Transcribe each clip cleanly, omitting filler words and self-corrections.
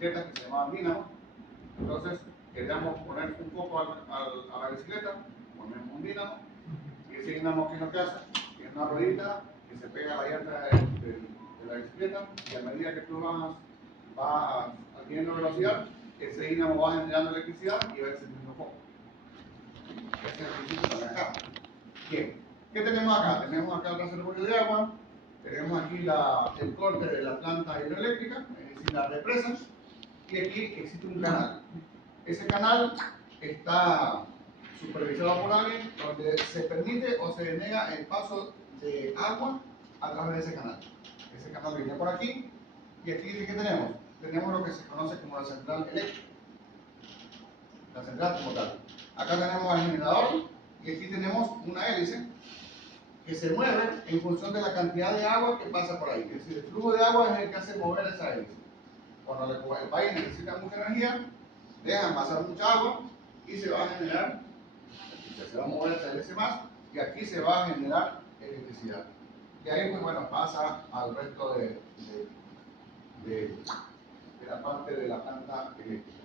bicicletas que se llamaban dínamos. Entonces queríamos poner un foco a la bicicleta, ponemos un dínamo, y ese dínamo, ¿qué es lo que hace? Tiene una ruedita que se pega a la llanta de la bicicleta, y a medida que tú vas adquiriendo velocidad, ese dínamo va generando electricidad y va encendiendo foco. Ese es el principio de acá. Bien, ¿qué tenemos acá? Tenemos acá el reservorio de agua, tenemos aquí el corte de la planta hidroeléctrica, es decir, la represa, y aquí existe un canal. Ese canal está supervisado por alguien donde se permite o se denega el paso de agua a través de ese canal. Ese canal viene por aquí, y aquí ¿qué tenemos? Tenemos lo que se conoce como la central eléctrica. La central como tal. Acá tenemos el generador, y aquí tenemos una hélice que se mueve en función de la cantidad de agua que pasa por ahí. Es decir, el flujo de agua es el que hace mover esa hélice. Cuando el país necesita mucha energía, dejan pasar mucha agua y se va a generar, se va a mover esa hélice más, y aquí se va a generar electricidad. Y ahí, pues bueno, pasa al resto de la parte de la planta eléctrica.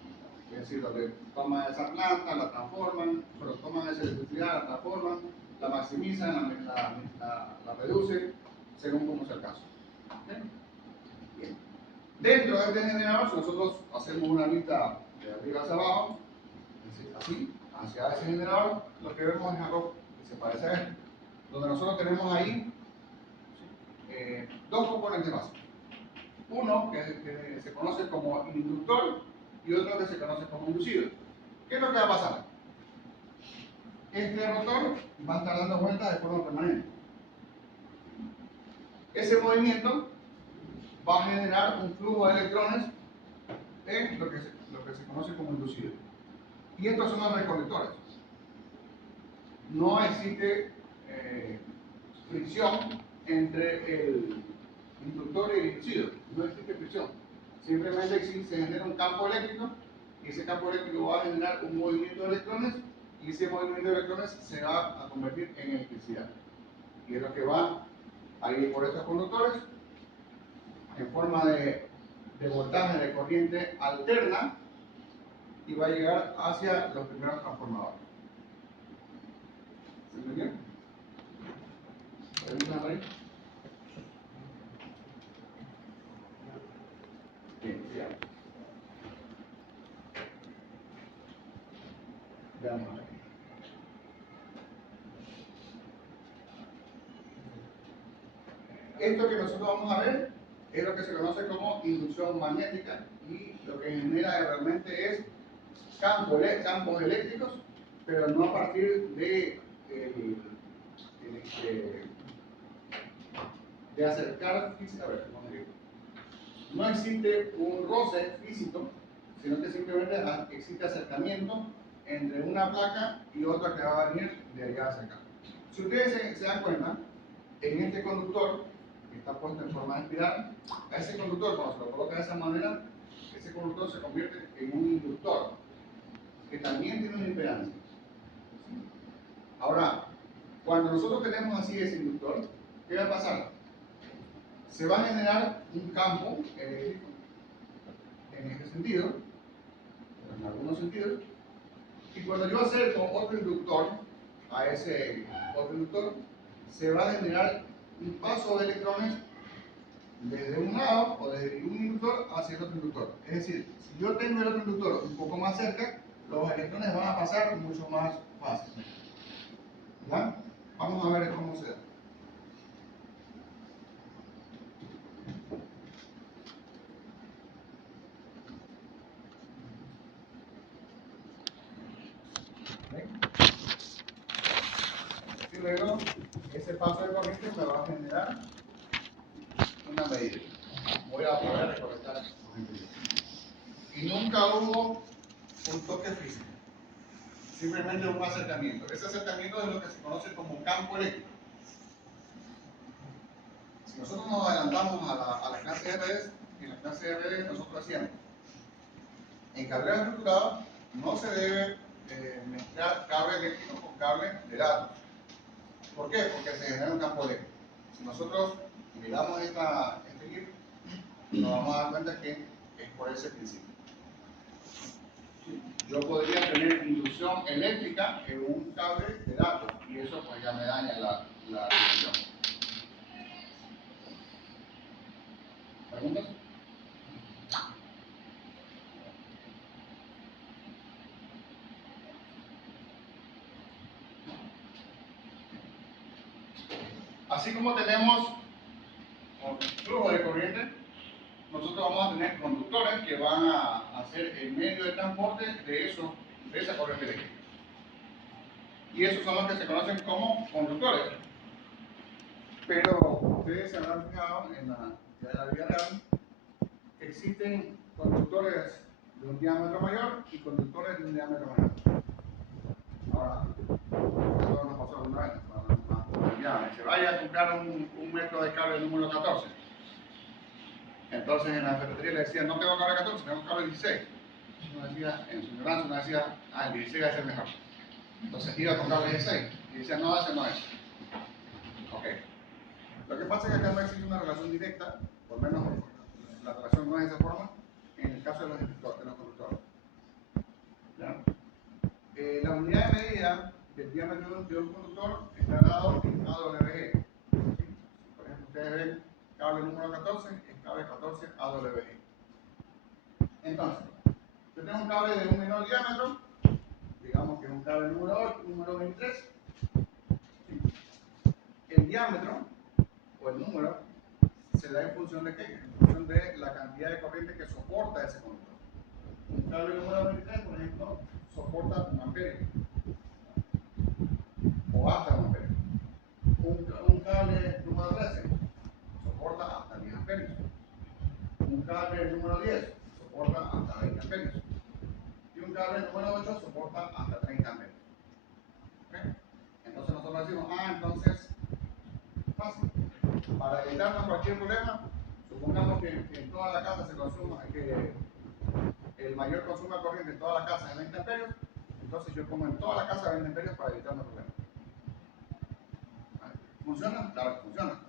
Es decir, donde toman esa planta, la transforman, pero toman esa electricidad, la transforman, la maximizan, la reducen, según como sea el caso. ¿Bien? Bien. Dentro de este generador, si nosotros hacemos una vista de arriba hacia abajo, es decir, así, hacia ese generador, lo que vemos es algo que se parece a esto, donde nosotros tenemos ahí dos componentes básicos. Uno que se conoce como inductor y otro que se conoce como inducido. ¿Qué es lo que va a pasar? Este rotor va a estar dando vueltas de forma permanente. Ese movimiento va a generar un flujo de electrones en lo que se conoce como inducido. Y estos son los recolectores. No existe fricción entre el inductor y el inducido. No existe fricción. Simplemente se genera un campo eléctrico, y ese campo eléctrico va a generar un movimiento de electrones, y ese movimiento de electrones se va a convertir en electricidad. Y es lo que va a ir por estos conductores en forma de voltaje de corriente alterna, y va a llegar hacia los primeros transformadores. ¿Se entendió? ¿Preguntas ahí? Bien, sigamos. Veamos aquí. Esto que nosotros vamos a ver es lo que se conoce como inducción magnética, y lo que genera realmente es campos eléctricos, pero no a partir de acercar físicamente. No existe un roce físico, sino que simplemente existe acercamiento entre una placa y otra que va a venir de allá hacia acá. Si ustedes se dan cuenta, en este conductor, que está puesto en forma de espiral, a ese conductor, cuando se lo coloca de esa manera, ese conductor se convierte en un inductor, que también tiene una impedancia. Ahora, cuando nosotros tenemos así ese inductor, ¿qué va a pasar? Se va a generar un campo eléctrico en este sentido, en algunos sentidos, y cuando yo acerco otro inductor a ese otro inductor, se va a generar un paso de electrones desde un lado o desde un inductor hacia el otro inductor. Es decir, si yo tengo el otro inductor un poco más cerca, los electrones van a pasar mucho más fácilmente. ¿Ya? Vamos a ver cómo se da. Y luego, ese paso de corriente me va a generar una medida. Voy a poder recolectar corriente. Y nunca hubo un toque físico, simplemente un acercamiento. Ese acercamiento es lo que se conoce como campo eléctrico. Si nosotros nos adelantamos a la clase de redes, en la clase de redes nosotros hacíamos, en cableado estructurado no se debe mezclar cable eléctrico con cable de datos. ¿Por qué? Porque se genera un campo eléctrico. Si nosotros miramos este GIF, nos vamos a dar cuenta que por ese principio. Yo podría tener inducción eléctrica en un cable de datos y eso pues ya me daña la inducción. ¿Preguntas? Así como tenemos flujo de corriente, nosotros vamos a tener conductores que van a hacer el medio de transporte de esa corriente eléctrica. Y esos son los que se conocen como conductores. Pero ustedes se habrán fijado en la vida real que existen conductores de un diámetro mayor y conductores de un diámetro menor. Ahora, esto nos pasó alguna vez. Se vaya a comprar un metro de cable número 14. Entonces en la ferretería le decían, no tengo cable 14, tengo cable 16. Uno decía, en su ignorancia, uno decía, el 16 va a ser mejor. Entonces iba con cable 16 y decía, no, ese no es. Ok. Lo que pasa es que acá no existe una relación directa, por lo menos la relación no es de esa forma, en el caso de los conductores. ¿Ya? La unidad de medida del diámetro de un conductor está dado en AWG. ¿Sí? Por ejemplo, ustedes ven cable número 14, es cable 14 AWG. Entonces, yo tengo un cable de un menor diámetro, digamos que es un cable número 23. ¿Sí? El diámetro o el número se da en función de qué? En función de la cantidad de corriente que soporta ese conductor. Un cable número 23, por ejemplo, soporta 1 amperio o hasta 1 amperio. Un cable número 13 soporta hasta 10 amperios. Un cable número 10 soporta hasta 20 amperios. Y un cable número 8 soporta hasta 30 amperios. ¿Okay? Entonces nosotros decimos, entonces, fácil. Para evitarnos cualquier problema, supongamos que en toda la casa se consuma, que el mayor consumo de corriente en toda la casa es 20 amperios, entonces yo pongo en toda la casa 20 amperios para evitarme problemas. ¿Funciona? Claro que funciona.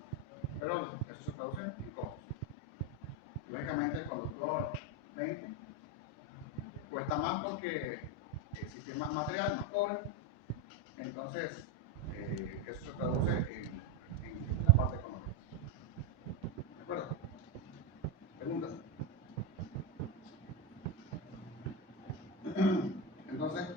Pero eso se traduce en costos. Lógicamente el conductor 20 cuesta más porque existe más material, más cobre. Entonces, eso se traduce en la parte económica. ¿De acuerdo? ¿Preguntas? Entonces,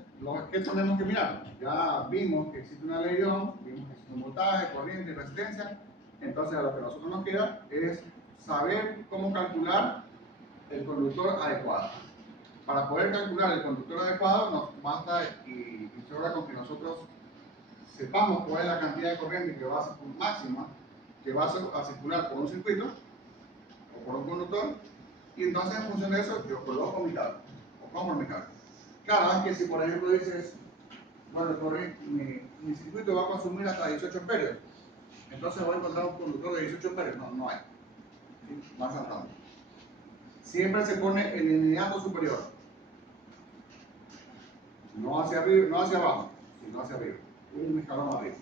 ¿qué tenemos que mirar? Ya vimos que existe una ley de Ohm, vimos que existe un voltaje, corriente y resistencia. Entonces, a lo que a nosotros nos queda es saber cómo calcular el conductor adecuado. Para poder calcular el conductor adecuado, nos basta y sobra con que nosotros sepamos cuál es la cantidad de corriente que va a ser máxima, que va a circular por un circuito o por un conductor, y entonces en función de eso yo coloco mi cable o compro mi cable. Claro, es que si por ejemplo dices, bueno, mi circuito va a consumir hasta 18 amperios, entonces voy a encontrar un conductor de 18 amperios. No hay. ¿Sí? Más saltando. Siempre se pone el inmediato superior. No hacia arriba, no hacia abajo, sino hacia arriba. Un escalón arriba.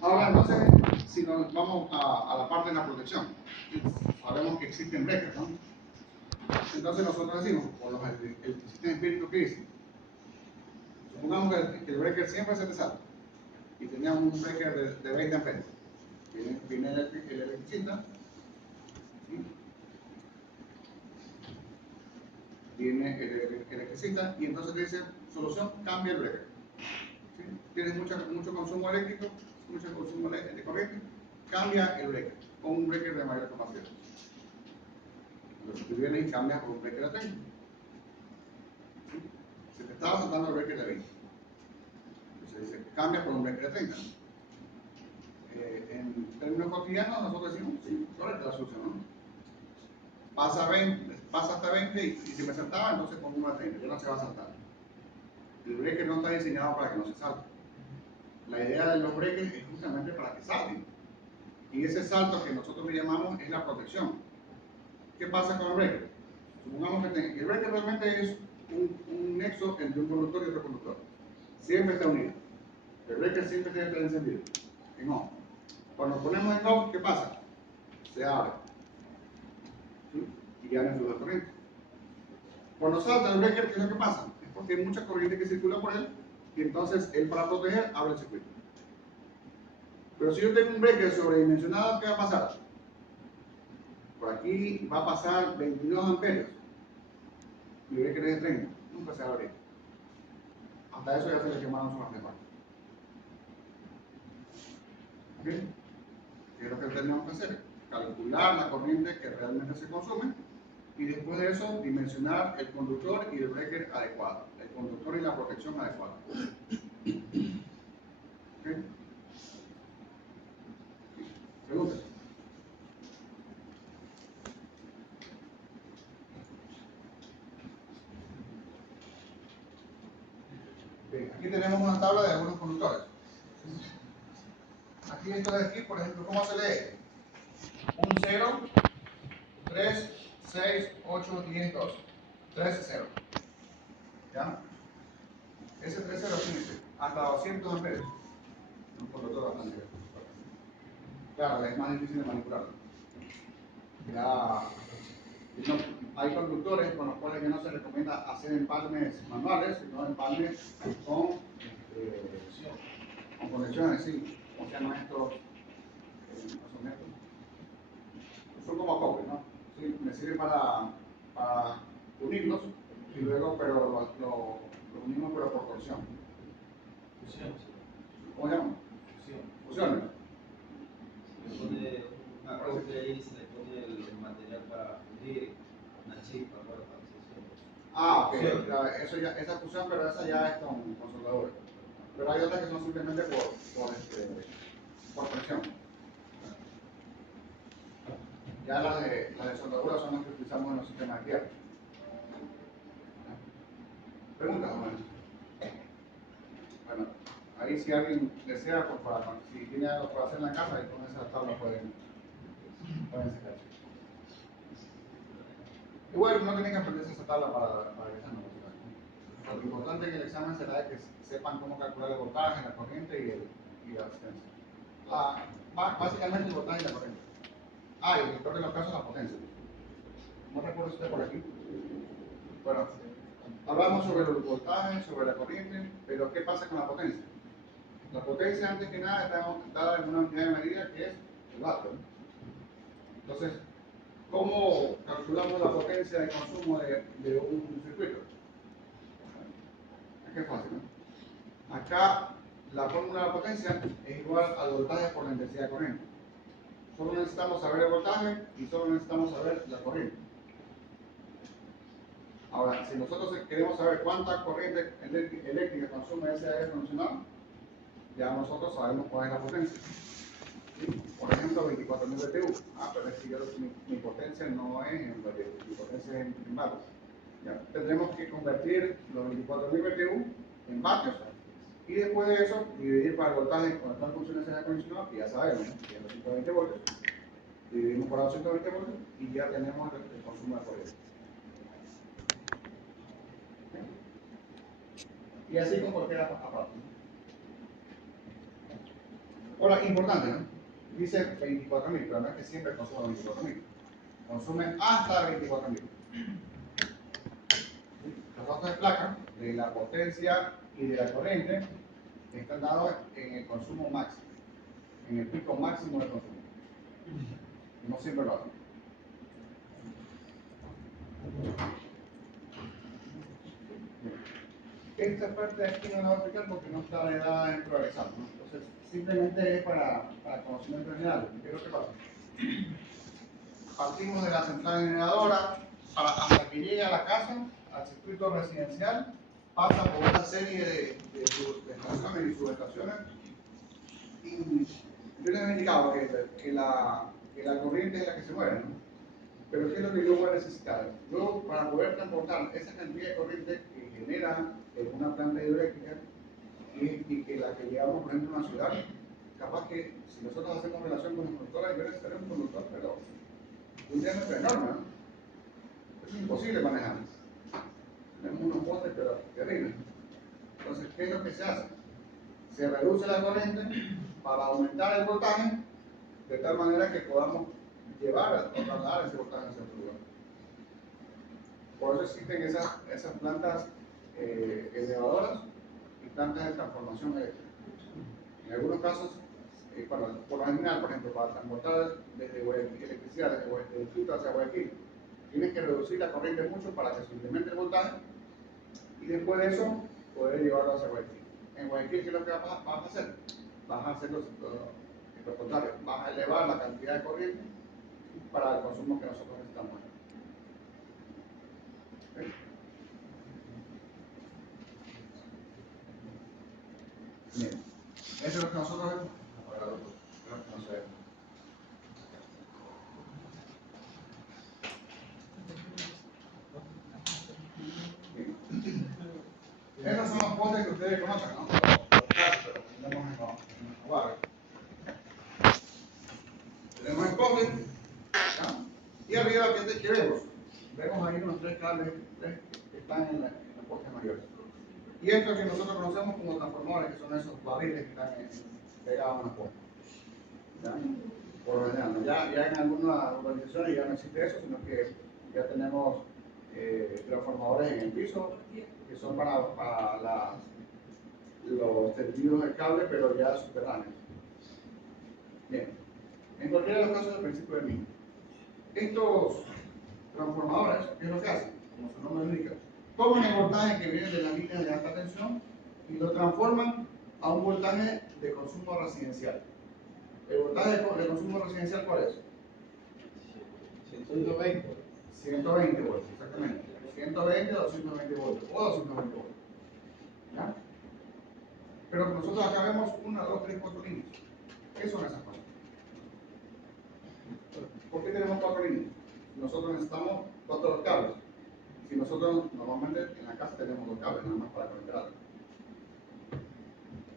Ahora, entonces, si nos vamos a la parte de la protección, sabemos que existen breakers, ¿no? Entonces nosotros decimos, por el sistema empírico que dice, supongamos que el breaker siempre se te salta y teníamos un breaker de 20 amperios. Viene el electricista, ¿sí? Viene el electricista y entonces te dice, solución, cambia el breaker. ¿Sí? Tienes mucho consumo eléctrico, mucho consumo de corriente, cambia el breaker con un breaker de mayor capacidad. Entonces tú vienes y cambias por un breaker de 30. ¿Sí? Se te estaba saltando el breaker de 20. Entonces dice, cambia por un breaker de 30. En términos cotidianos nosotros decimos, sí, correcto, la solución, ¿no? Pasa hasta 20 y si me saltaba, entonces pongo uno de 30, ya no se va a saltar. El breaker no está diseñado para que no se salte. La idea de los breakers es justamente para que salten. Y ese salto que nosotros le llamamos es la protección. ¿Qué pasa con el breaker? Supongamos que el breaker realmente es un nexo entre un conductor y otro conductor. Siempre está unido. El breaker siempre debe estar encendido. En on. Cuando ponemos en off, ¿qué pasa? Se abre. ¿sí? Y ya no hay flujo de corriente. Cuando salta el breaker, ¿qué es lo que pasa? Es porque hay mucha corriente que circula por él y entonces él, para proteger, abre el circuito. Pero si yo tengo un breaker sobredimensionado, ¿qué va a pasar? Por aquí va a pasar 22 amperios. Mi breaker es de 30, nunca se va a abrir. Hasta eso ya se le quemaron sus artefactos. ¿Ok? ¿Qué es lo que tenemos que hacer? Calcular la corriente que realmente se consume y después de eso dimensionar el conductor y el breaker adecuado, el conductor y la protección adecuada. ¿Ok? Preguntas. Bien, aquí tenemos una tabla de algunos conductores. Aquí esto de aquí, por ejemplo, ¿cómo se lee? Un 0, 3, 6, 8, 10, 12. 13, 0. ¿Ya? Ese 3, 0 dice hasta 200 amperios. Un conductor bastante grande. Claro, es más difícil de manipularlo. Ya no, hay conductores con los cuales ya no se recomienda hacer empalmes manuales, sino empalmes con, con conexiones, sí. ¿Cómo se llaman estos? No son estos. Son como cobre, ¿no? Sí, me sirve para unirlos y luego, pero lo unimos pero por torsión. Fusión. ¿Cómo se llama? Fusión. Fusiones. Se le pone una copia y se le pone el material para fundir, una chispa, para la fusión. Ah, ok. Eso ya, esa fusión, pero esa ya es con soldadura. Pero hay otras que son simplemente por presión. Ya las de soldadura son las que utilizamos en los sistemas de tierra. ¿Preguntas, Juan? Bueno, ahí si alguien desea, pues si tiene algo para hacer en la casa, y con esa tabla pueden sacar. Igual no tienen que aprenderse esa tabla para el examen. Lo importante en el examen será que sepan cómo calcular el voltaje, la corriente y la resistencia. Básicamente el voltaje y la corriente. Ah, y el vector de los casos, la potencia. ¿No recuerdo usted por aquí? Bueno, hablamos sobre el voltaje, sobre la corriente, pero ¿qué pasa con la potencia? La potencia, antes que nada, está dada en una unidad de medida que es el vatio. Entonces, ¿cómo calculamos la potencia de consumo de un circuito? Es que es fácil, ¿no? Acá, la fórmula de la potencia es igual al voltaje por la intensidad de corriente. Solo necesitamos saber el voltaje y solo necesitamos saber la corriente. Ahora, si nosotros queremos saber cuánta corriente eléctrica consume ese aire acondicionado, ya nosotros sabemos cuál es la potencia. ¿Sí? Por ejemplo, 24.000 BTU. Ah, pero es que mi potencia no es en BTU, mi potencia es en vatios. Ya, tendremos que convertir los 24.000 BTU en vatios y después de eso dividir para el voltaje con el cual funciona ese aire acondicionado, que ya sabemos, ¿no? Que es los 120 voltios. Dividimos por los 120 voltios y ya tenemos el consumo de corriente. Y así con cualquier aparato. Ahora, importante, ¿no? Dice 24.000, pero no es que siempre consume 24.000. Consume hasta 24.000. Los datos de placa de la potencia y de la corriente están dados en el consumo máximo, en el pico máximo de consumo. No siempre lo hacen. Esta parte de aquí no la voy a explicar porque no está dada dentro del examen, ¿no? Entonces, simplemente es para conocimiento general. ¿Qué es lo que pasa? Partimos de la central generadora hasta que llegue a la casa, al circuito residencial, pasa por una serie de estaciones y subestaciones. Y yo les he indicado que la corriente es la que se mueve, ¿no? Pero ¿qué es lo que yo voy a necesitar? Yo, para poder transportar esa cantidad de corriente que genera una planta hidroeléctrica y que la que llevamos, por ejemplo, a una ciudad, capaz que si nosotros hacemos relación con los conductores, yo necesitaré un conductor, pero un diámetro enorme, ¿no? Es imposible manejar. Tenemos unos postes, pero terribles. Entonces, ¿qué es lo que se hace? Se reduce la corriente para aumentar el voltaje de tal manera que podamos llevar o trasladar ese voltaje hacia otro lugar. Por eso existen esas plantas elevadoras y plantas de transformación eléctrica. En algunos casos, por lo general, por ejemplo, para transportar desde Guayaquil, electricidad desde Quito hacia Guayaquil, tienes que reducir la corriente mucho para que se incremente el voltaje y después de eso poder llevarlo hacia Guayaquil. En Guayaquil, ¿qué es lo que vas a hacer? Vas a hacer lo contrario, vas a elevar la cantidad de corriente para el consumo que nosotros necesitamos. ¿Okay? Bien, eso es lo que nosotros vemos. Ahora, creo que no se ve. Esos son los postes que ustedes conocen, ¿no? Los clásicos, los que tenemos en los barrios. Tenemos el poste, ¿ya? Y arriba, ¿qué vemos? Vemos ahí unos tres cables que están en los postes mayores. Y esto que nosotros conocemos como transformadores, que son esos barriles que están pegados a una postes. ¿Ya? Por lo general, ¿no? Ya en algunas urbanizaciones ya no existe eso, sino que ya tenemos transformadores en el piso, que son para los tendidos del cable, pero ya subterráneos. Bien, en cualquiera de los casos el principio es el mismo. Estos transformadores, ¿qué es lo que hacen? Como su nombre indica, toman el voltaje que viene de la línea de alta tensión y lo transforman a un voltaje de consumo residencial. ¿El voltaje de consumo residencial cuál es? 120. 120 voltios, exactamente. 120 a 220 voltios o 220 voltios. ¿Ya? Pero nosotros acá vemos 1, 2, 3, 4 líneas. ¿Qué son esas cosas? ¿Por qué tenemos 4 líneas? Nosotros necesitamos 4 cables. Si nosotros normalmente en la casa tenemos 2 cables nada más para conectar.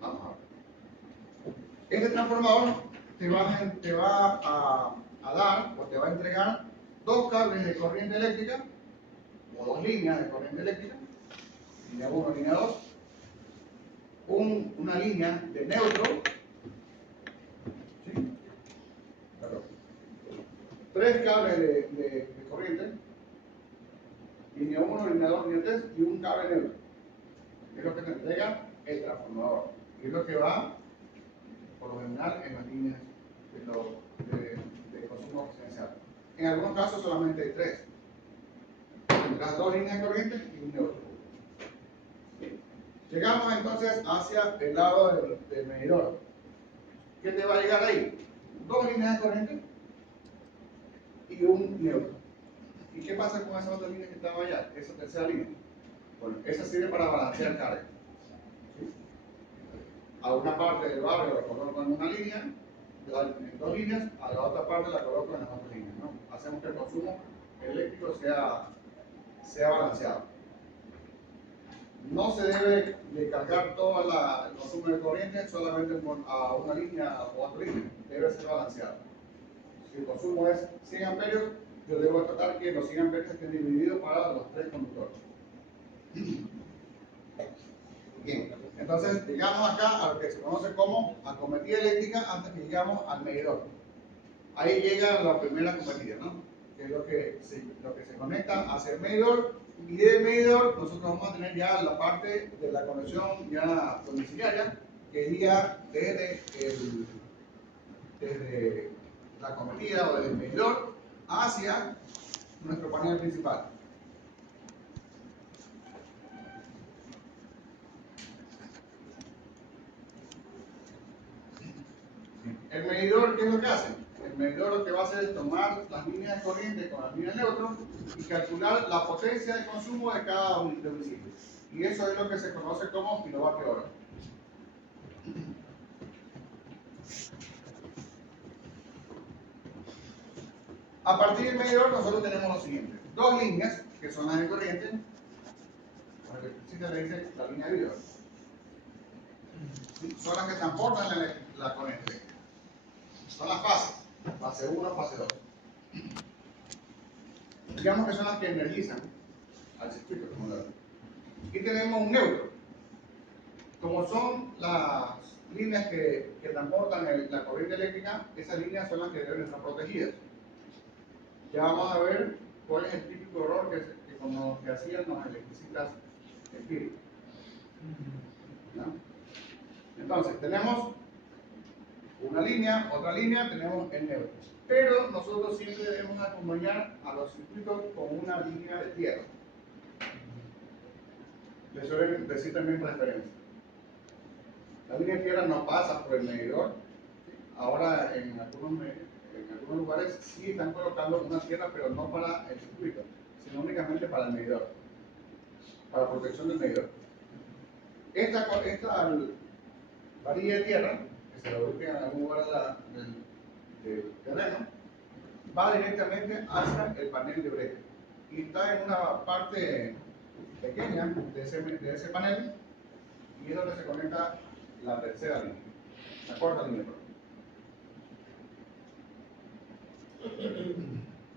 Vamos a ver. Este transformador te va a dar o te va a entregar 2 cables de corriente eléctrica o 2 líneas de corriente eléctrica, línea 1, línea 2, una línea de neutro, ¿sí? Perdón. 3 cables de corriente, línea 1, línea 2, línea 3 y un cable neutro. Es lo que te entrega el transformador y es lo que va por lo general en las líneas de consumo residencial. En algunos casos solamente hay 3. Tendrás 2 líneas de corriente y un neutro. Llegamos entonces hacia el lado del medidor. ¿Qué te va a llegar ahí? 2 líneas de corriente y un neutro. ¿Y qué pasa con esa otra línea que estaba allá? Esa tercera línea. Bueno, esa sirve para balancear carga. ¿Sí? A una parte del barrio la coloco en una línea, en 2 líneas, a la otra parte la coloco en las otras líneas, ¿no? Hacemos que el consumo eléctrico sea balanceado. No se debe de cargar todo el consumo de corriente solamente a una línea o a otra línea, debe ser balanceado. Si el consumo es 100 amperios, yo debo tratar que los 100 amperios estén divididos para los 3 conductores. Bien, entonces llegamos acá a lo que se conoce como acometida eléctrica hasta que llegamos al medidor. Ahí llega la primera acometida, ¿no? Que es lo que se conecta hacia el medidor. Y del medidor nosotros vamos a tener ya la parte de la conexión ya domiciliaria, que iría desde la acometida o desde el medidor hacia nuestro panel principal. El medidor, ¿qué es lo que hace? El medidor lo que va a hacer es tomar las líneas de corriente con las líneas de neutro y calcular la potencia de consumo de cada domicilio. Y eso es lo que se conoce como kilovatio hora. A partir del medidor nosotros tenemos lo siguiente. 2 líneas, que son las de corriente. Bueno, el electricista le dice la línea de vidrio. Son las que transportan la corriente. Son las fases. Fase 1, fase 2. Digamos que son las que energizan al circuito como tal. Y tenemos un neutro. Como son las líneas que transportan la corriente eléctrica, esas líneas son las que deben estar protegidas. Ya vamos a ver cuál es el típico error que con lo que hacían los electricistas empíricos. ¿Ya? Entonces, tenemos una línea, otra línea, tenemos el neutro. Pero nosotros siempre debemos acompañar a los circuitos con una línea de tierra. Les suelen decir también referencia. La línea de tierra no pasa por el medidor. Ahora en algunos lugares sí están colocando una tierra, pero no para el circuito, sino únicamente para el medidor, para protección del medidor. Esta varilla de tierra, que se la ubica en algún lugar del terreno, va directamente hacia el panel de breque y está en una parte pequeña de ese panel, y es donde se conecta la tercera línea, la cuarta línea.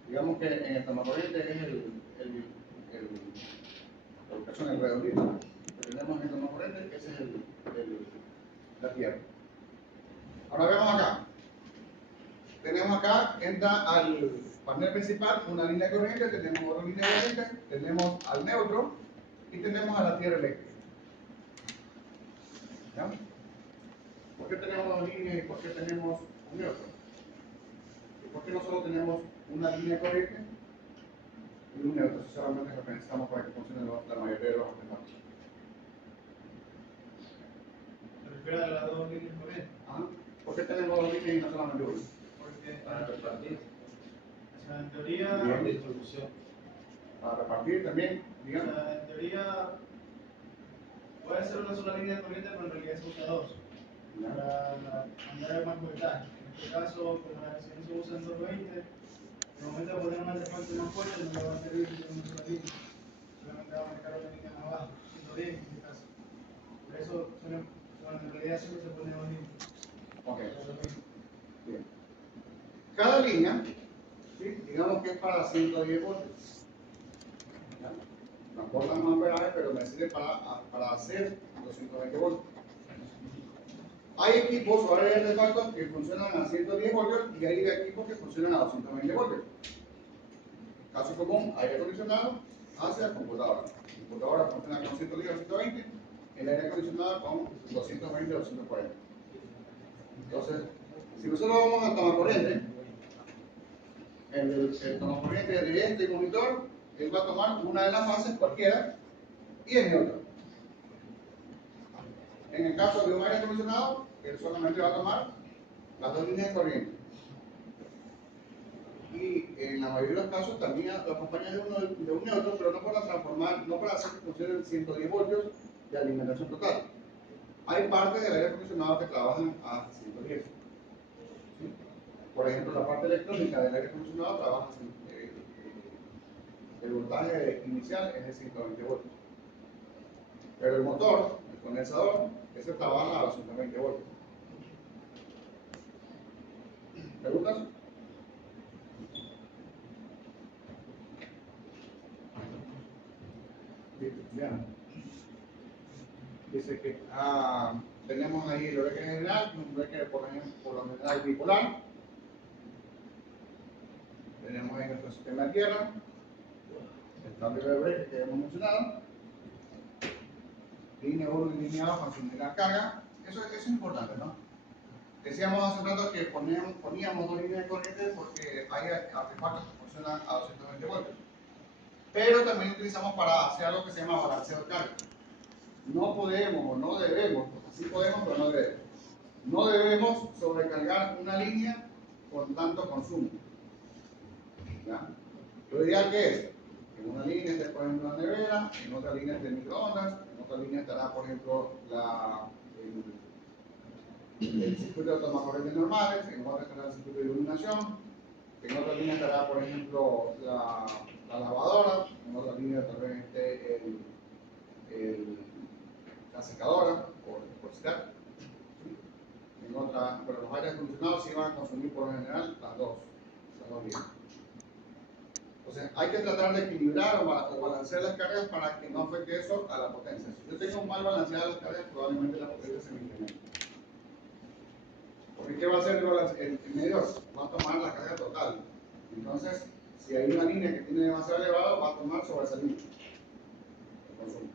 Digamos que en el tomacorriente es la ubicación del redondito que tenemos en el tomacorriente, ese es la tierra. Ahora vemos acá. Tenemos acá, entra al panel principal una línea de corriente, tenemos otra línea de corriente, tenemos al neutro y tenemos a la tierra eléctrica. ¿Ya? ¿Por qué tenemos dos líneas y por qué tenemos un neutro? ¿Y por qué no solo tenemos una línea de corriente y un neutro? Eso solamente es lo que necesitamos para que funcione la mayoría de los artefactos. ¿Se refiere a las dos líneas corrientes? ¿Por qué tenemos dos líneas y no solamente una? Porque Para repartir. o sea, en teoría, Bien. Distribución. Para repartir también, o digamos. sea, en teoría puede ser una sola línea corriente, pero en realidad se usa dos para mandar más voltaje. En este caso, como la recién se usa en 220, en el momento de poner un artefacto más fuerte no le va a servir si tiene una sola línea, solamente va a marcar una línea más abajo, 110 en este caso. Por eso, bueno, en realidad siempre se pone dos líneas. Ok. Bien. Cada línea, ¿sí? Digamos que es para 110 voltios. ¿Ya? No aporta más amperaje, pero me sirve para hacer 220 voltios. Hay equipos o hay artefactos que funcionan a 110 voltios y hay equipos que funcionan a 220 voltios. Caso común, aire acondicionado hacia computadora. La computadora funciona con 110 o 120, el aire acondicionado con 220 o 240. Entonces, si nosotros vamos al tomacorriente, el tomacorriente de este monitor, él va a tomar una de las fases, cualquiera, y es neutro. En el caso de un aire acondicionado, él solamente va a tomar las dos líneas de corriente. Y en la mayoría de los casos también lo acompaña de un neutro, pero no para transformar, no para hacer que funcionen 110 voltios de alimentación total. Hay partes del aire acondicionado que trabajan a 110. ¿Sí? Por ejemplo, la parte electrónica del aire acondicionado trabaja el voltaje inicial es de 120 voltios. Pero el motor, el condensador, ese trabaja a 220 voltios. ¿Preguntas? Bien. Dice que tenemos ahí el breque general, un breque por lo general bipolar. Tenemos ahí nuestro sistema de tierra, el cambio de breque que hemos mencionado, línea 1 y línea 2 para generar carga. Eso es importante, ¿no? Decíamos hace rato que poníamos dos líneas de corriente porque hay artefactos que funcionan a 220 voltios. Pero también utilizamos para hacer algo que se llama balanceo de carga. No podemos o no debemos, porque sí podemos, pero no debemos. No debemos sobrecargar una línea con tanto consumo. ¿Ya? Lo ideal que es, en una línea esté, por ejemplo, la nevera, en otra línea esté el microondas, en otra línea estará, por ejemplo, el circuito de tomacorrientes normales, en otra estará el circuito de iluminación, en otra línea estará, por ejemplo, la lavadora, en otra línea tal vez esté la secadora, por citar. En otra, pero los aires acondicionados sí van a consumir por lo general las dos líneas. Entonces hay que tratar de equilibrar o balancear las cargas para que no afecte eso a la potencia. Si yo tengo mal balanceadas las cargas, probablemente la potencia se me incremente. Porque ¿qué va a hacer el medidor? Va a tomar la carga total. Entonces, Si hay una línea que tiene demasiado elevado, va a tomar sobre esa línea el consumo.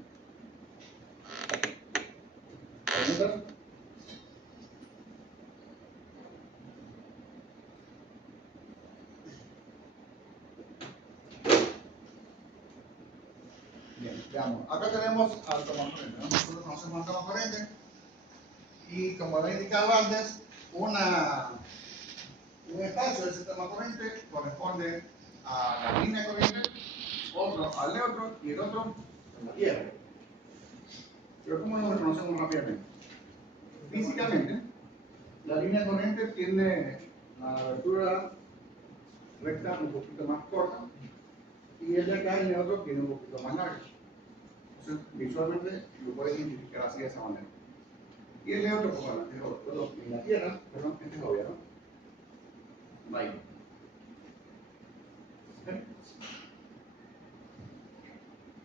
¿Preguntas? Bien, veamos. Acá tenemos al tomacorriente, ¿no? Nosotros conocemos al tomacorriente y como había indicado antes, un espacio de ese tomacorriente corresponde a la línea de corriente, otro al neutro y el otro a la tierra. Pero ¿cómo lo reconocemos rápidamente? Físicamente, la línea de corriente tiene la abertura recta un poquito más corta y el de acá, el neutro, tiene un poquito más largo. Entonces, visualmente lo puedes identificar así de esa manera. Y el neutro, pues bueno, es obvio. En la tierra, perdón, este es obvio, ¿no? Ahí. ¿Okay?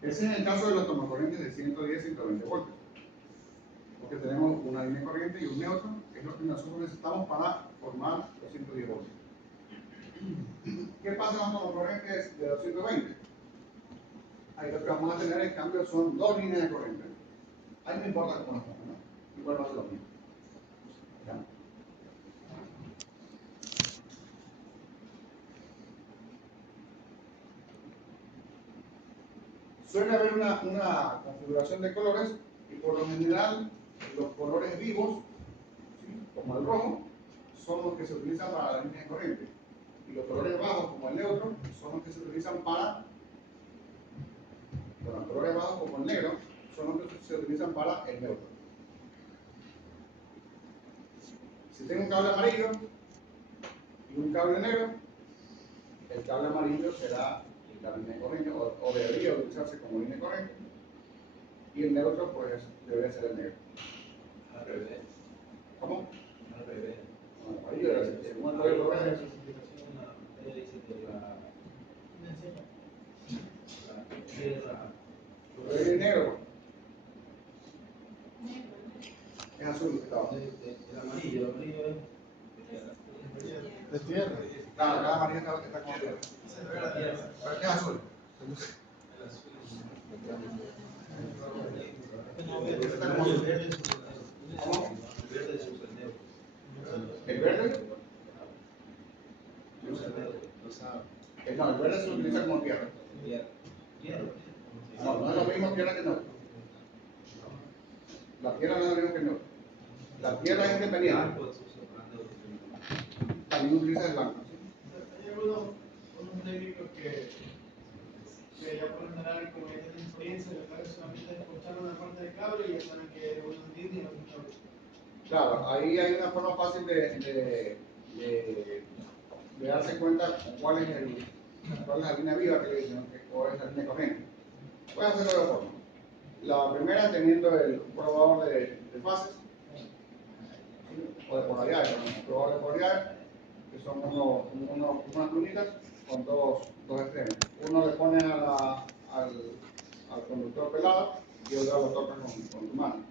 Ese es el caso de los tomacorrientes de 110-120 voltios. Porque tenemos una línea de corriente y un neutro, que es lo que nosotros necesitamos para formar los 110 voltios. ¿Qué pasa con los tomacorrientes de 220? Ahí lo que vamos a tener en cambio son dos líneas de corriente. Ahí no importa cómo las pongan, ¿no? Igual va a ser lo mismo. ¿Ya? Suele haber una configuración de colores y por lo general los colores vivos, ¿sí?, como el rojo, son los que se utilizan para la línea de corriente. Y los colores bajos, como el neutro, son los que se utilizan para, bueno, los colores bajos, como el negro, son los que se utilizan para el neutro. Si tengo un cable amarillo y un cable negro, el cable amarillo será la línea de corriente, o debería utilizarse como línea de corriente, y el neutro, pues, debería ser el negro. Al revés. ¿Cómo? Al revés. Bueno, el amarillo debe ser, según el código de corriente, Ella dice que la tierra. el negro es azul que estaba. El amarillo es De tierra. Claro, cada amarillo está como tierra. Pero es azul. Este está como azul. ¿Cómo? ¿El verde? No, el verde se utiliza como tierra. No, no es lo mismo tierra que no. La tierra no es lo mismo que no. La tierra es independiente. También utiliza el blanco. Hay algunos técnicos que ya por lo general, como ya tienen experiencia, lo que hacen solamente es cortar una parte del cable y ya saben que es una línea y otra cable. Claro, ahí hay una forma fácil de darse cuenta cuál es la línea viva que le dicen, o es la línea corriente. Voy a hacerlo de dos formas. La primera teniendo el probador de fases, o de polaridades, un probador de polaridades, que son unas plumitas con dos extremos. Uno le pone al conductor pelado y otro lo toca con tu mano.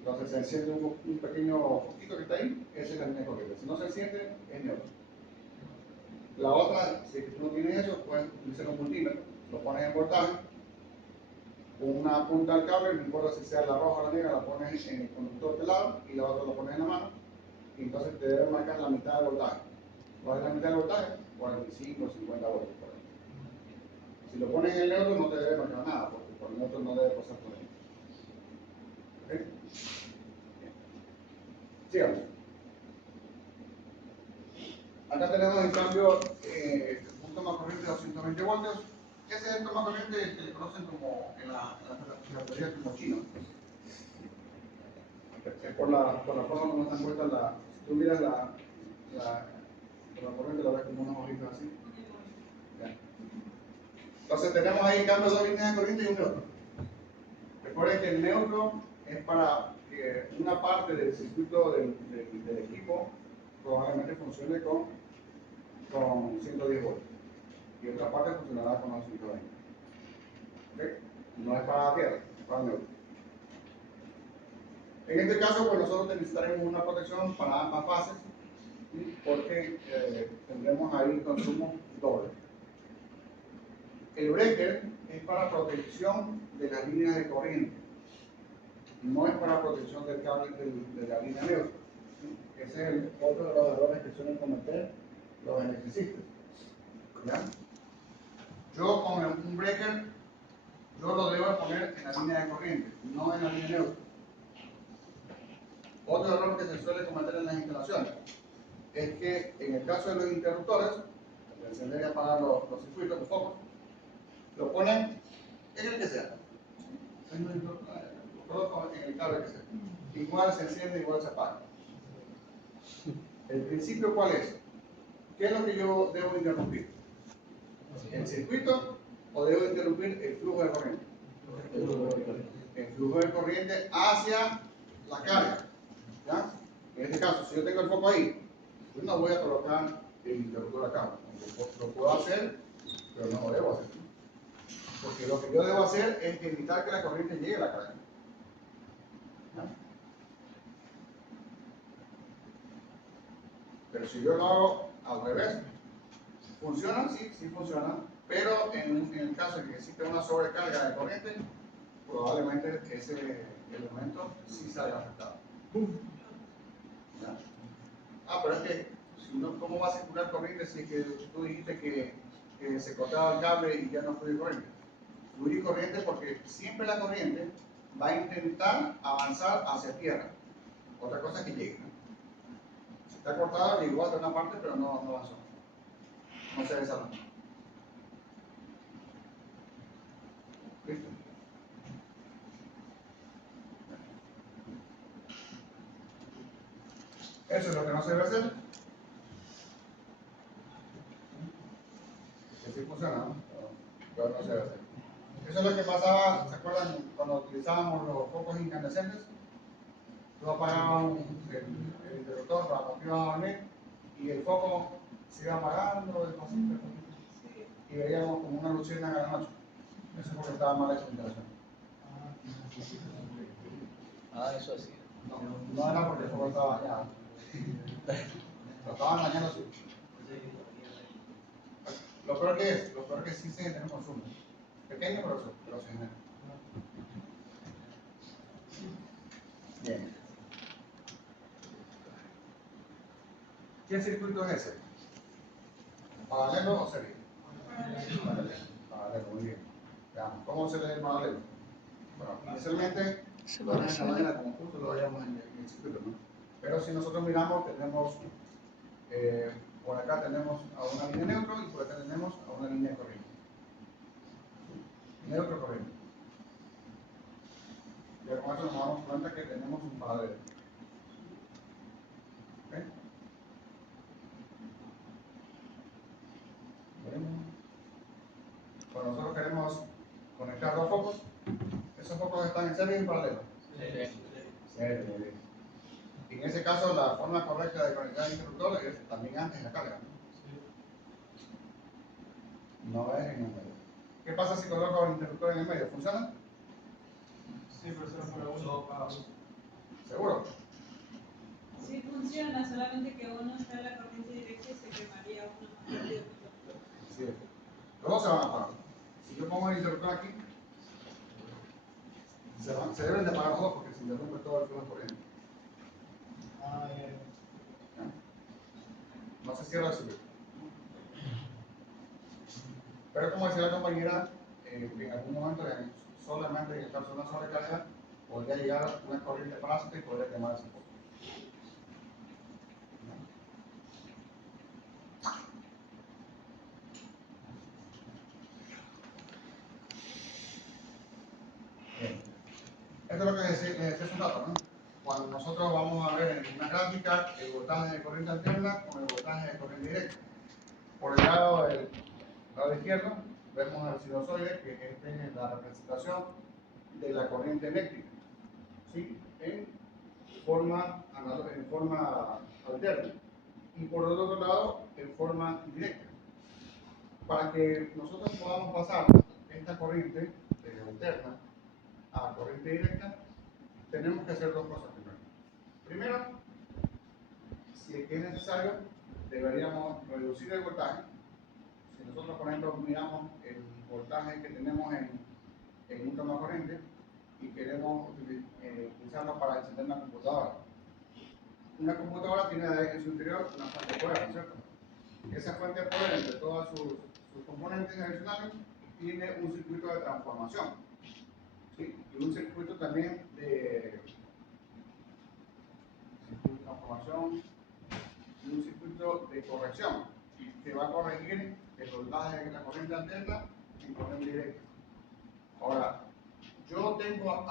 Entonces se enciende un pequeño foquito que está ahí, esa es la línea corriente. Si no se enciende, es neutro. La otra, si tú no tienes eso, puedes utilizar un multímetro, lo pones en voltaje, con una punta al cable, no importa si sea la roja o la negra, la pones en el conductor pelado y la otra lo pones en la mano, y entonces te debe marcar la mitad del voltaje. ¿Cuál es la mitad del voltaje? 45 o 50 voltios. Si lo pones en el neutro, no te debe marcar nada, porque por el neutro no debe pasar por ahí. ¿Okay? Sigamos. Acá tenemos en cambio un toma corriente de 220 voltios. Ese es el toma corriente que le conocen como en la teoría como chino. Es por la forma como están puestas si tú miras la corriente, la ves como unos ojitos así. Ya. Entonces tenemos ahí en cambio dos líneas de corriente y un neutro. Recuerden que el neutro es para que una parte del circuito del equipo probablemente funcione con 110 voltios y otra parte funcionará con los 120. ¿Okay? No es para la tierra, es para el neutro. En este caso, pues nosotros necesitaremos una protección para ambas fases, ¿sí?, porque tendremos ahí consumo doble. el breaker es para protección de las líneas de corriente, no es para protección del cable de la línea neutra. Ese es otro de los errores que suelen cometer los electricistas. ¿Ya? Yo con un breaker, yo lo debo poner en la línea de corriente, no en la línea neutra. Otro error que se suele cometer en las instalaciones es que en el caso de los interruptores, de encender y apagar los circuitos, los focos, lo ponen en el que sea. Lo coloco en el cable que sea. Igual se enciende, igual se apaga. ¿El principio cuál es? ¿Qué es lo que yo debo interrumpir? ¿El circuito o debo interrumpir el flujo de corriente? El flujo de corriente hacia la carga. ¿Ya? En este caso, si yo tengo el foco ahí, yo no voy a colocar el interruptor acá. Lo puedo hacer, pero no lo debo hacer. Porque lo que yo debo hacer es evitar que la corriente llegue a la carga. ¿Ya? Pero si yo lo hago al revés, ¿funciona? Sí, sí funciona. Pero en el caso de que existe una sobrecarga de corriente, probablemente ese elemento sí salga afectado. ¿Ya? Pero es que, si no, ¿cómo va a circular corriente si es que tú dijiste que se cortaba el cable y ya no fluye corriente? Fluye corriente porque siempre la corriente va a intentar avanzar hacia tierra. Otra cosa es que llegue, ¿no? Si está cortada, llegó hasta una parte, pero no avanzó. No se desarrolló. ¿Listo? Eso es lo que no se debe hacer. Que sí funciona, ¿no? Pero no se debe hacer. Eso es lo que pasaba, ¿se acuerdan? Cuando utilizábamos los focos incandescentes, tú apagabas el interruptor para cuando ibas a dormir y el foco se iba apagando despacito, y veíamos como una luciérnaga a la noche. Eso es porque estaba mal hecha la instalación. Eso así. No era porque el foco estaba dañado. Lo estaban dañando sí. Lo peor que es, lo peor que sí se genera un consumo. Pequeño, pero se genera. Bien. ¿Qué circuito es ese? ¿Paralelo o serie? Paralelo, muy bien. Veamos, ¿cómo se lee el paralelo? Bueno, inicialmente, no es de esta manera como justo lo veíamos en el circuito, ¿no? Pero si nosotros miramos, tenemos, por acá tenemos a una línea neutro y por acá tenemos a una línea corriente. Neutro corriente. Y con eso nos damos cuenta que tenemos un paralelo. ¿Okay? Cuando nosotros queremos conectar dos focos, esos focos están en serie y en paralelo. Serie, muy bien. Y en ese caso, la forma correcta de conectar el interruptor es también antes de la carga. No es en el medio. ¿Qué pasa si coloco el interruptor en el medio? ¿Funciona? Sí, pero solo para uno. ¿Seguro? Sí funciona, solamente que uno está en la corriente directa y se quemaría uno más rápido que el otro. Sí. Los dos se van a apagar. Si yo pongo el interruptor aquí, se deben de apagar los dos porque se interrumpe todo el flujo corriente. ¿Ya? No se cierra el circuito. Pero como decía la compañera, en algún momento, solamente en el caso de una sobrecarga, podría llegar una corriente parásita y podría quemar ese foco. Bien. Esto es lo que les decía hace un rato, ¿no? Cuando nosotros vamos a ver en una gráfica el voltaje de corriente alterna con el voltaje de corriente directa. Por el lado izquierdo, vemos el sinusoide, que es la representación de la corriente eléctrica, ¿sí? En forma alterna. Y por el otro lado, en forma directa. Para que nosotros podamos pasar esta corriente alterna a corriente directa, tenemos que hacer dos cosas primero. Primero, si es que es necesario, deberíamos reducir el voltaje. Si nosotros, por ejemplo, miramos el voltaje que tenemos en un toma corriente y queremos utilizarlo para encender una computadora. Una computadora tiene en su interior una fuente de poder, ¿no es cierto? Esa fuente de poder, entre todas sus componentes adicionales, tiene un circuito de transformación, ¿sí? Y un circuito también de transformación y un circuito de corrección que va a corregir el voltaje de la corriente alterna en corriente directa. Ahora, yo tengo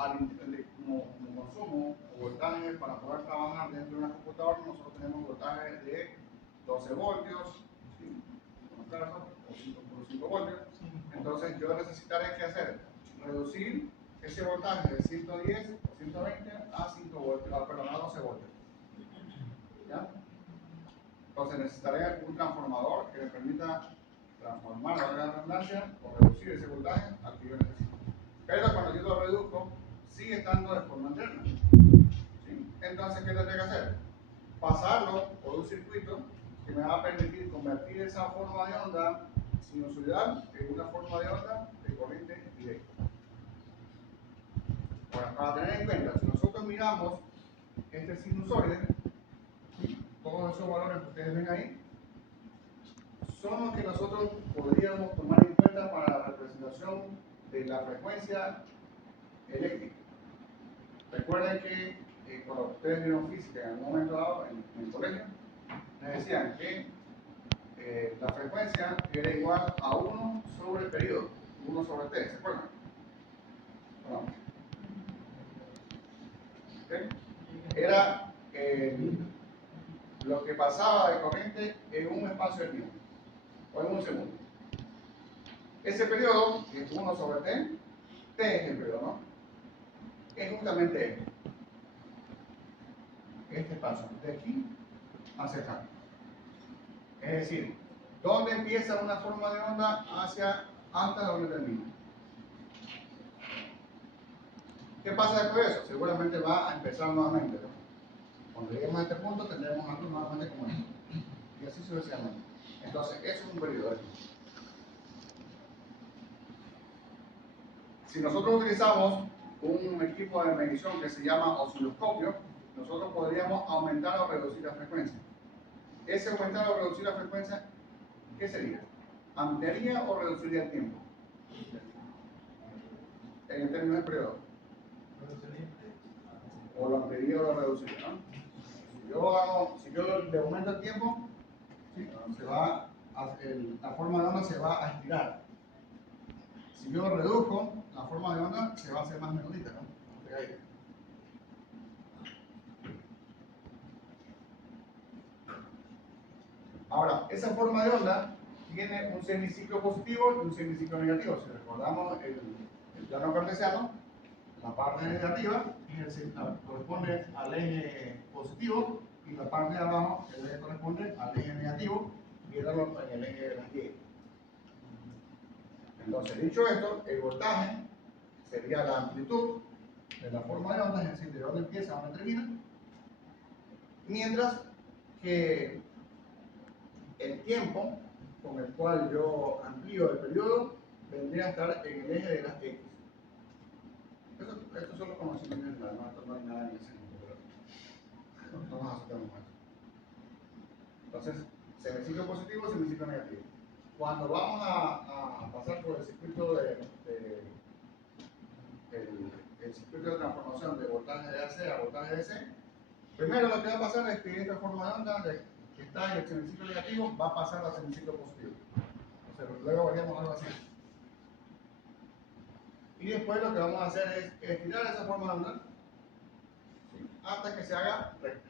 como consumo o voltaje para poder trabajar dentro de una computadora. Nosotros tenemos voltaje de 12 voltios, ¿sí? O 5.5 voltios. Entonces yo necesitaré que hacer, reducir ese voltaje de 110 o 120 a 5 voltios, perdón, a 12 voltios. ¿Ya? Entonces necesitaré un transformador que me permita transformar la redundancia o reducir ese voltaje al que yo necesito. Pero cuando yo lo reduzco, sigue estando de forma alterna, ¿sí? Entonces, ¿qué tendré que hacer? Pasarlo por un circuito que me va a permitir convertir esa forma de onda sinusoidal en una forma de onda de corriente directa. Ahora, para tener en cuenta, si nosotros miramos este sinusoide, todos esos valores que ustedes ven ahí, son los que nosotros podríamos tomar en cuenta para la representación de la frecuencia eléctrica. Recuerden que cuando ustedes vieron física en algún momento dado en el colegio, les decían que la frecuencia era igual a 1 sobre el periodo, 1 sobre t, ¿se acuerdan? No. ¿Okay? Era lo que pasaba de corriente en un espacio de tiempo, o en un segundo. Ese periodo, que es 1 sobre t, t es el periodo, ¿no? Es justamente este espacio, de aquí hacia acá. Es decir, ¿dónde empieza una forma de onda hasta donde termina? ¿Qué pasa después de eso? Seguramente va a empezar nuevamente, ¿no? Cuando lleguemos a este punto tendremos algo nuevamente como esto. Y así sucesivamente. Entonces, eso es un periodo. Si nosotros utilizamos un equipo de medición que se llama osciloscopio, nosotros podríamos aumentar o reducir la frecuencia. Ese aumentar o reducir la frecuencia, ¿qué sería? ¿Ampliaría o reduciría el tiempo? En el término de periodo. O lo ampliaría o lo reduciría, ¿no? Si yo le aumento el tiempo, ¿sí? La forma de onda se va a estirar. Si yo reduzco, la forma de onda se va a hacer más menudita, ¿no? Ahora, esa forma de onda tiene un semiciclo positivo y un semiciclo negativo. Si recordamos el plano cartesiano, la parte de arriba corresponde al eje positivo y la parte de abajo el eje corresponde al eje negativo, viéndolo en el eje de las Y. Entonces, dicho esto, el voltaje sería la amplitud de la forma de onda, es decir, de dónde empieza a dónde termina, mientras que el tiempo con el cual yo amplío el periodo vendría a estar en el eje de las X. Estos son los conocimientos generales, no, esto no hay nada en ese mundo, pero no nos aceptamos eso. Entonces, semiciclo positivo, semiciclo negativo. Cuando vamos a pasar por el circuito el circuito de transformación de voltaje de AC a voltaje de DC, primero lo que va a pasar es que esta forma de onda que está en el semiciclo negativo va a pasar al semiciclo positivo. Entonces, luego haríamos algo así. Y después lo que vamos a hacer es estirar esa forma de onda, ¿sí? Hasta que se haga recta.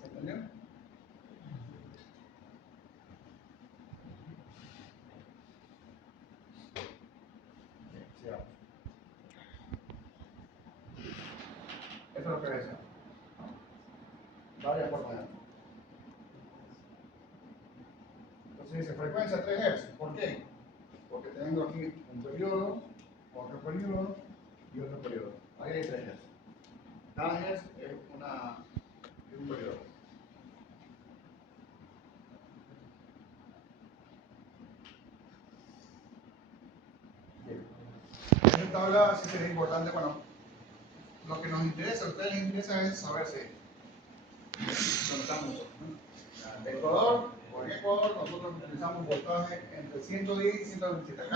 ¿Se entendió? Bien, sigamos. Eso es lo que decía, ¿no? Varias formas de onda. Entonces dice frecuencia 3 Hz. ¿Por qué? Porque tengo aquí un periodo, otro periodo y otro periodo. Ahí hay 3 Hz. Cada Hz es un periodo. tabla sí sería importante, bueno, lo que nos interesa, a ustedes les interesa es saberse dónde estamos nosotros, ¿no? Ecuador, o en Ecuador, nosotros utilizamos voltaje entre 110 y 127. Acá